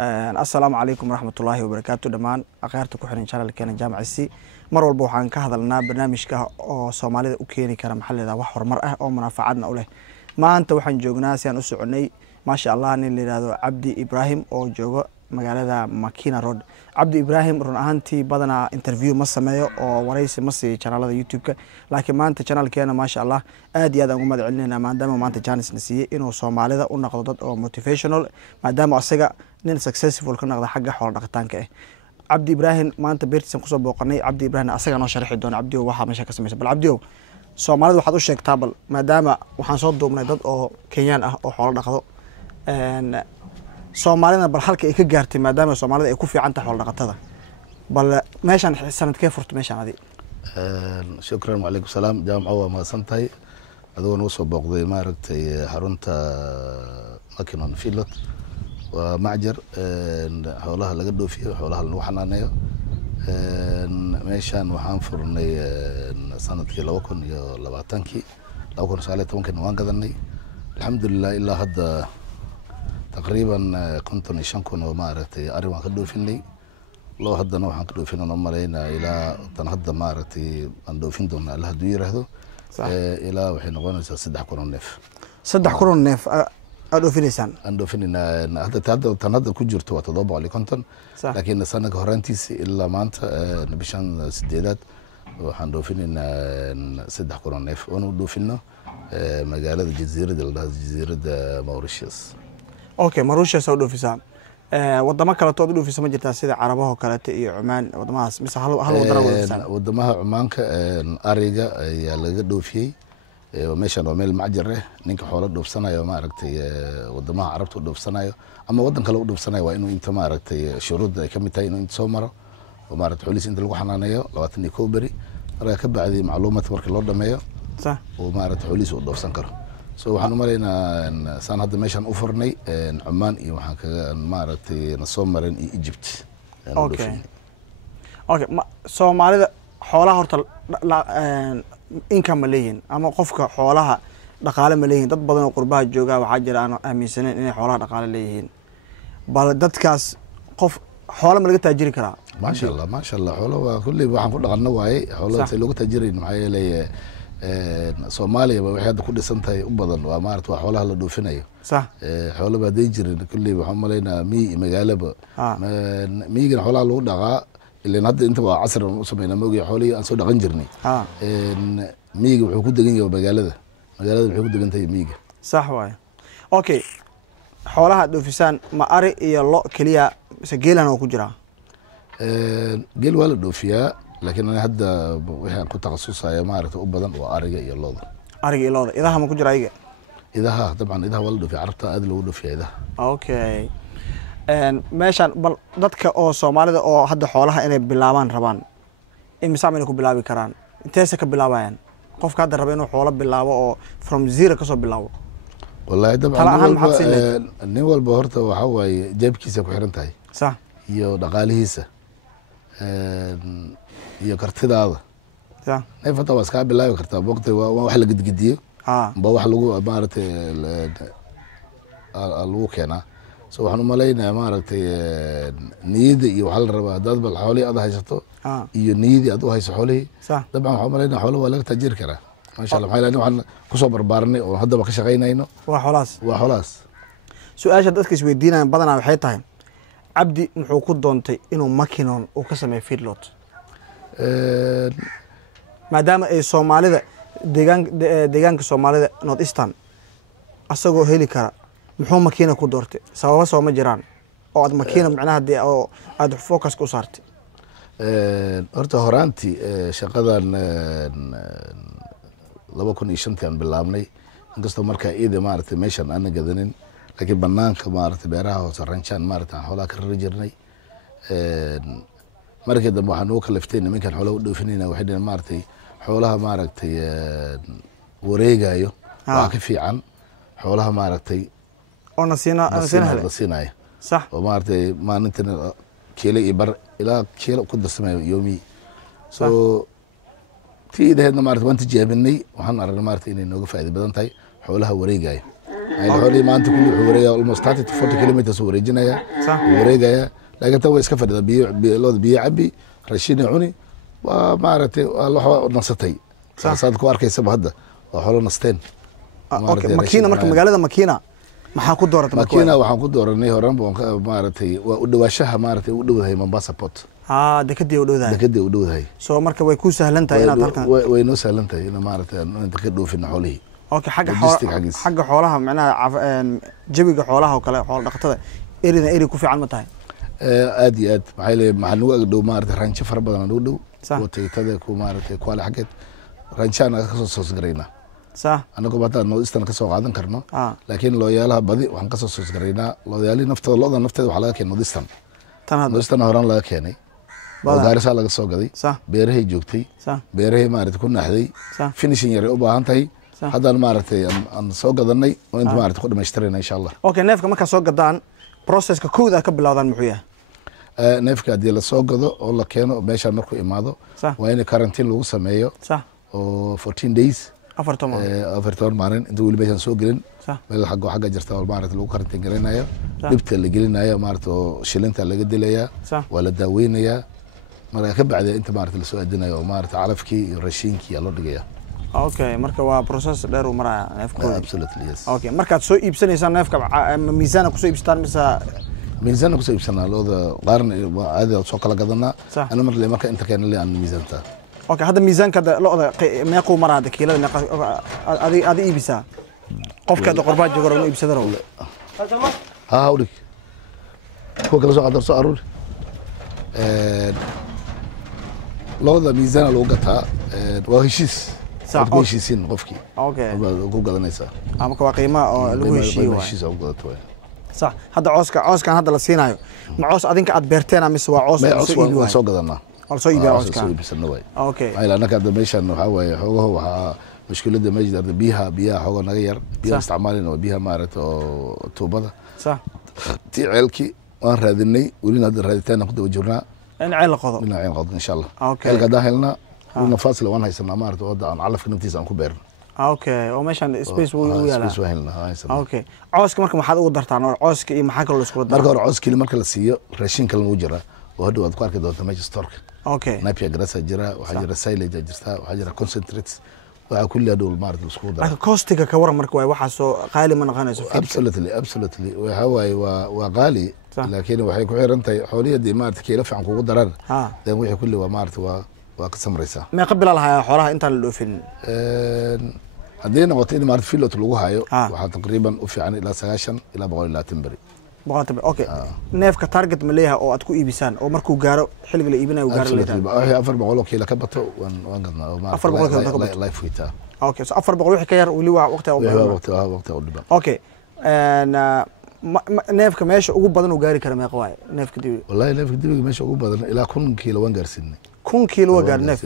السلام عليكم ورحمة الله وبركاته دمان أخيرت كحرين شلال كان جامع السي مر والبو waxaan ka hadalnaa barnaamijka oo Soomaalida u keeni kara maxallada wax horumar ah oo manfaacadna u leh maanta waxaan joognaa si aan u soconay ma sha Allah nin la yiraahdo Cabdi Ibrahim oo jooga magaalada Makina Road Cabdi Ibrahim run ahaantii badana interview ma sameeyo oo wareysi ma siiyo channelada YouTube-ka laakiin maanta channelkeena ma sha Allah aad iyo aad aan u madcelinayna maadaama maanta chance na siiyay inuu Soomaalida u noqdo dad oo motivational maadaama asaga nin successful ka noqdo xagga xoolo dhaqatanka ah Cabdi Ibrahim maanta beertiisan ku soo booqanay Cabdi Ibrahim asaga noo sharxi doona Cabdi waxa meesha ka sameeyay bal Cabdi Soomaalida waxaad u sheegtaa bal maadaama waxaan soo duubnay dad oo Kenyan ah oo xoolo dhaqdo Soomaalida bal halka ay ka gaartay maadaama Soomaalida ay ku fiican tahay xoolo dhaqatada bal meeshan sanadkee furtay meeshan adi shukran alaykum salaam jaamaca waa ma santahay adoo noo soo booqday maaragtay xarunta Makinon Field ومعجر حولها لقى دوفيه حولها الوحنانية ماشان وحان فرني سنة كي لو كن يا لبعتنكي لو كن سالت ممكن وان قدرني الحمد لله إلا هذا تقريبا كنت نشانكون ومارتي أريوان كدوفيني لو هذا نوحان كدوفين ونمرينا إلى تنهض مارتي أندوفين دون لها دوير هذا إلى وحين غنى صدح كرون نف صدح كرون نف أدوفينيسان أندوفينينا هذا تنهض كجرت وتضبع لكنتن لكن السنة كهرانتيس إلا ما أنت نبيشان سديدات وحندوفينينا صدح كرون نف وندوفيننا مجالات الجزيرة جزيرة موريشيوس أوكي موريشيوس أدوفيسان wadamo kale tood u dhufisa ma jirtaa sida Carabaha kale iyo Cumaan wadamahaas mise hal wadana wadsan wadamaha Cumaanka ariga ayaa laga dhoofiyay meeshan waa meel macjar ah ninka xoolo dhoofsanayo ma aragtay wadamaha Carabta u dhoofsanayo ama wadan kale u dhoofsanayo waa inuu inta ma aragtay shuruudda ay ka mid tahay inuu inta soo maro oo ma aragtay xoolihiisa inta lagu xanaaneeyo 22 bari marka ka bacdi macluumaad markii loo dhameeyo sax oo ma aragtay xoolihiisa u dhoofsan karo سو waxaan u maleynaa saan hadda meeshan u furnay Cumaan iyo waxaan kaga maaragtay na soo marin Egypt okay Soomaalida xoolaha horta income leeyin ama qofka xoolaha dhaqaale ma leeyin dad badan oo qurbaha jooga waxa jira aan aaminsaneyn inay xoolaha dhaqaale leeyihiin bal dadkaas qof xoolo ma laga taajiri karaa ma sha Allah xoolo waa kulli waxaan ku dhaqanno waayay xoolaha looga taajirin maxay leeyahay Soomaaliya waxay hadda ku dhisantahay u badan waa maaragtay waa xoolaha la dhoofinayo sax xoolo baday jirin kulli waxaan maleynaa magaalaba miyigan xoolaha lagu dhaqaa ilaa hadda inta waa casr u sameeyna moogay xoolihii aan soo dhaqan jirnay miyiga wuxuu ku degan yahay magaalada wuxuu ku degan tahay miyiga sax waay okay xoolaha dhoofisaan ma ari iyo lo kaliya mise geelana ku jira geel waa la dhoofiyaa لكن أنا هذا وحنا كنت تخصصها ما أعرف أبدا وأرجع يلوض إذا هم كجرا إيجا إذا طبعا إذا ولده في عرفتها هذا اللي ولده في إذا أوكي ماشان بل ضدك أو Soomaalida أو هذا حوالها إنه بلابان ربان إيه مسامي إنه بلابي كران إنتهى كبلابان قف كذا ربنا حوالة بلابا أو from zero كسر بلابا والله طبعا النوال بهرته وحوي جاب كيسة كحرنتاي صح يو دقاليسة iyo kartidaada ta neefta waa iska bilaabi kartaa waqti waa wax la gidgidiyo ba wax lagu maaragtay lagu keenaa soo waxaan u maleynaa maaragtay niyada iyo waxa la rabaa dad bal xooli aad haysato iyo niyadii aad u hayso xooli dabcan waxaan u maleynaa xoolo waa laga taajir karaa ma sha Allah waxaan ku soo barbaarinay oo hadda ka shaqeynayno waa xolaas su'aasha dadka isweydiinayaan badanaa waxay tahay Cabdi muxuu ku doontay inuu Makinon uu ka sameeyo feedlot maadaama ay Soomaalida deegaanka Soomaalida North Eastern asagoo heli kara muxuu Makina ku doortay sababo soo ma jiraan oo aad Makina macnaha oo aad focus ku saartay horta horaantii shaqadan 2005 aan bilaabnay inkastoo markaa iida maaragtay meeshan aan gadanin laakiin banaanka maaragtay beeraha hoose ranchaan maaragtay aan xoolaha ka rari jirnay markii dambe waxaan ugu kalaftay nimankan xoolaha u dhoofinayna waxay dhaheen maaragtay xoolaha maaragtay wareegayo waa ka fiican xoolaha maaragtay oo nasiinaya sax oo maaragtay maalintan kiilo iyo bar ilaa kiilo ku darsamayo yoomi soo tiideedna maaragtay waan tijaabinay waxaan aragnay maaragtay inay nooga faa'iido badan tahay xoolaha wareegayo ay xoolihii maanta kulli wuxuu wareegaa almost 30 to 40 kilometers uu wareejinaya wareegaya laakiin tan way iska fadhida biyo cabi raashin cuni waa maaragtay waa nasatay saad ku arkaysaba hadda waa xoolo nasteen makiina marka magaalada makiina maxaa ku dooratay makiina waxaan ku dooranay horan maaragtay waa u dhawaashaha maaragtay u dhowdahay Mombasa Port dekadii u dhowdahay dekadii u dhowdahay soo marka way ku sahlan tahay inaad halkan way noo sahlan tahay in maaragtay inta ka dhoofin xoolihii xagga xoolaha macnaha jawiga xoolaha oo kale xoolo dhaqatada eri ku fiican ma tahay aad iyo aad maxay leeyahay maxaa nagu agdhow maaragtay rancho fara badan nagu dhow oo taytada ku maaragtay kuwaale xageed ranchana ka soo sosgaraynaa anagoo haddaan Northeastern ka soo qaadan karno laakiin looyaalaha badi waxaan ka soo sosgaraynaa looyaalii naftooda lo'da nafteeda waxaa laga keenay Northeastern horaan laga keenay Gaarisa laga soo gaday beerahay joogtay beerahay maaragtay ku naaxday finishing yar u baahan tahay haddaan maaragtay aan soo gadanay oo inta maaragtay ku dhamaystirayna insha Allah neefka markaa soo gadaan processka kooda ka bilowdaan muxuu yahay neefka haddii la soo gado oo la keeno meeshaan markuu imaado waa in quarantine lagu sameeyo oo 14 days afartan maalin inta weli meeshaan soo gelin meel xagga jirta oo maaragtay lagu quarantine garanayo dhibta la gelinayo maaragtay oo shilinta laga dilayaa waa la daaweynayaa marka ka bacdi inta maaragtay la soo aadinayo oo maaragtay calafkii iyo raashinkii loo dhigaya marka waa process dheer u maraya neefka absolutely yes markaad soo iibsanaysaan neefka miisaan ku soo iibsataan mise miisaan ku soo iibsanaa looda qaarna aad soo kala gadanaa ana marka inta keenay aan miisaanta hadda miisaanka looda meequu marada kiilada meeqa adi iibisa qofka qorbaa joogo inuu iibsadaro ulig kuwa kala soo qadar soo aruur looda miisaan lagu gataa waa heshiis heshiisiin qofkii ku gadanaysaa marka waa qiimo oo lagu heshiiyo heshiis oo gadato صح هذا cooskan hadda la siinayo ma coos adinka aad beerteen mise waa coos soo gadanaa soo iibiyo cooskan ayla anaka hadda meeshan waxa waaye xogaha waxa mushkilada meesha biyaha xogo naga yar biyaha isticmaalina waa biyaha maaragtay oo tuubada صح tii ceelki waan raadinay weli hadda raaditaan ku daba jirnaa in ceel qodo insha Allah ceelka daahilna una faasila waan haysanaa maaragtay oo aan calafka naftiisa aan ku beerno oo meeshan space wuu yaalaa cooska marka maxaad ugu dartaan cooska iyo maxaa kale la isku daraa marka hore cooska marka la siiyo raashin kale uu jira oo hadda waad ku arki doontaa meesha storka napier grass jira waxaa jira silage jirta waxaa jira concentrates waxa kulli hadhow maaragtay isku daraa marka coostiga ka waran marka waxa soo qaali ma noqonayso absolutely waxa waaye waa qaali laakiin waxay ku xiran tahay xooliyada maaragtay keela fiican kugu daraan dan wixii kulli waa maaragtay waa ka samraysaa ma qabila lahaa xoolaha intaan la dhoofin haddii noqoto in maaragtay filot lagu hayo waxaa taqriiban u fiican ilaa 90 ilaa 120 bari neefka target ma leeyahay oo aad ku iibisaan oo markuu gaaro xilliga la iibinayo uu gaaro leeyahay 400 kiilo ka bato waan gadnaa oo maaragtay life weight so 400 wixii ka yar wali waa waqti u dhiban neefka meesha ugu badan uu gaari kara meeqa waay neefka dibiga wallahi neefka dibiga meesha ugu badan ilaa 1 kiilo waan gaarsiinay 1 kiilo waa gaar neef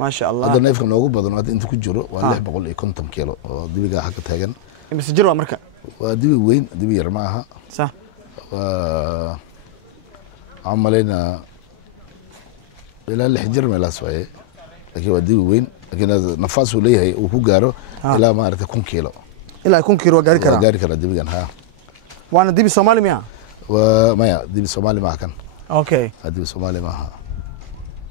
ما شاء الله هذا نيفك noogu badan hada inta ku jiro waa 650 kiilo oo dibiga xaq taagan imisa jir waa marka waa dibi weyn dibi yar ma aha صح عملنا ilaa 6 jir meelaas waaye laakiin waa dibi weyn laakiin nafaas uu leeyahay uu ku gaaro ilaa maaragtay 1 kiilo ilaa 1 kiilo gaari kara dibigan waana dibi Soomaali miya maya dibi Soomaali ma kan dibi Soomaali ma aha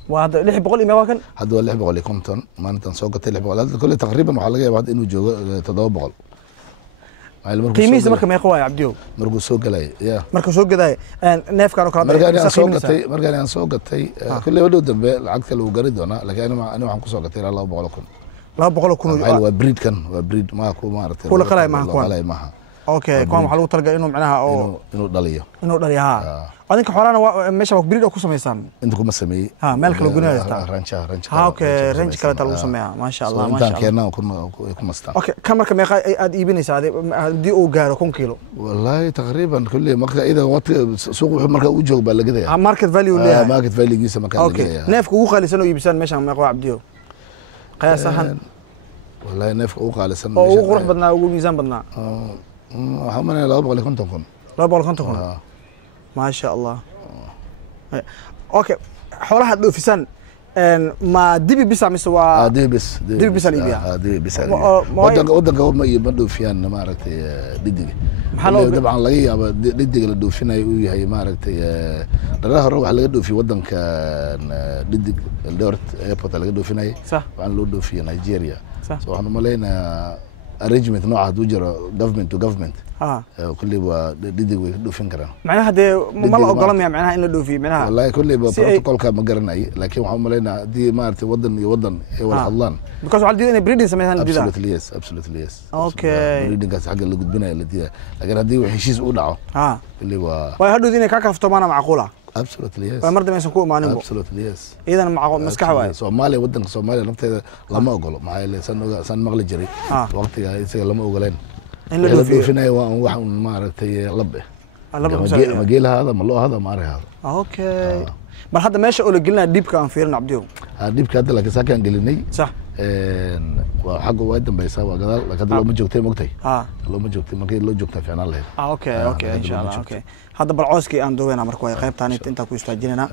وهذا 600 ما كان هذا 650 ما انت سوق 600 هذا كله تقريبا waxa laga yaabaa inuu joogo 700 qiimihiisa marka meeqa waa Abdiyo markuu soo galay markuu soo gaday neefkan oo kala markaan aan soo gatay kulli wada dambe lacagta lagu gari doona laakiin ana waxaan ku soo gatay 200 waa breed ma ku maartay kula qalay ma kuwan waxa lagu talagalay inuu macnaha inuu dhaliyo adinka xoolaana meesha wax breed ku sameeysan inta kuma sameeyay meel kala gunaa rancha ranch kala lagu sameeyaa ma sha Allah intaan keenaa ku mastaan kan marka meeqa aad iibinaysaa hadii uu gaaro 1 kiilo wallahi taqriiban kulli marka ida waqti suuq wuxuu marka u joog baa laga dayaa market value leeyahay market value giisa marka laga dayaa neefka ugu qaalisan oo iibisaan meesha meeqa Abdiyo qiyaas ahaan wallahi neefka ugu qaalisan oo ugu qurux badnaa ugu miisaan badnaa waxaa mana 250 ما شاء الله اوكي xoolaha dhoofisaan ما دبي بس عم سوا دبي بس الإبيع دبي بس ودنك هو ما يبدو فيان ما عرفت ددق طبعا laga yaabo dhidiga la dhoofinayo uu yahay maaragtay daraha hore waxa laga dhoofiyo wadanka dhidig Eldoret airport laga dhoofinay waxaan loo dhoofiyo Nigeria so waxaan u maleynayaa arrangement nooca haduu jiro government to government kulli waa dhidig way dhoofin karaan macnaha de ma la ogolamaya macnaha in la dhoofiyo macnaha wallahi kulli ba protocol-ka ma garanay laakiin waxaan u maleynayaa hadii maaragtay wadan iyo wadan ay wada hadlaan because waxa diiday breeding sameeyaan dida absolutely yes okay breeding kaas xagga la gudbinayo la diiday laakiin hadii wax heshiis u dhaco kulli waa hadhow inay ka kaftomaana macquula absolutely yes waa marda ma aysan ku imaanin absolutely yes idan maskax waay Soomaaliya wadanka Soomaaliya nafteeda lama ogolo maxay leeyahay san maqli jiray waqtiga isaga lama ogoleen in la dhoofinay waa wax maaragtay lab ma geelaha ma loo hada ma araha okay bal hadda meesha oo la gelinaa dibka aan fiirin Abdiyo dibka hadda laakiin saakan gelinay sax waa xaq waa dambaysa waa gadaal laakiin loo ma joogtay mogtay loo ma joogtay markii loo joogtay fiicnaan lahayd okay insha Allah okay hadda bal cooskii aan doonaa markuu ay qaybtaan inta ku istaajinayna